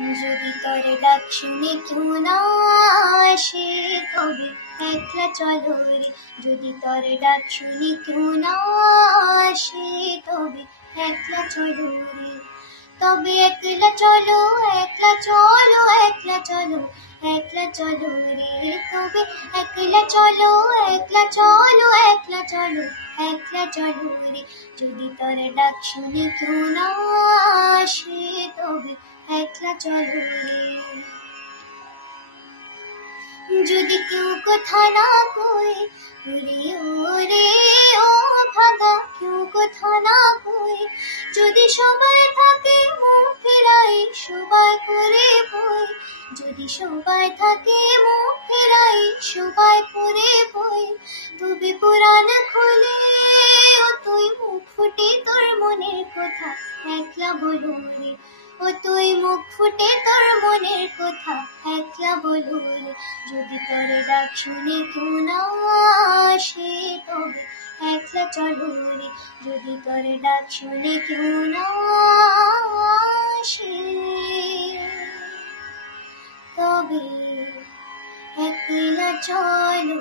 যদি তোর ডাক শুনে কেউ না আসে তবে একলা চলো রে, যদি তোর ডাক শুনে কেউ না আসে তবে একলা চলো রে, তবে একলা চলো, একলা চলো, একলা চলো, একলা চলো রে, তবে একলা চলো, একলা চলো, একলা চলো, একলা চলো রে, যদি তোর ডাক শুনে কেউ না আসে তবে একলা চলো রে। যদি কেউ কথা না কই ওরে ওরে ও ভাগা, কেউ কথা না কই, যদি সবাই থাকে মুখ ফেরাই সবাই করে বই, যদি সবাই থাকে মুখ ফেরাই সবাই করে বই, তবে পুরাণ খুলে ও তুই মুখ ফুটে তোর মনের কথা একলা বলো রে, ও তুই মুখ ফুটে তোর মনের কথা একলা বলো রে, যদি তোর ডাক শুনে কেউ না আসে তবে একলা চলো রে, যদি তোর ডাক শুনে কেউ না আসে তবে একলা চলো।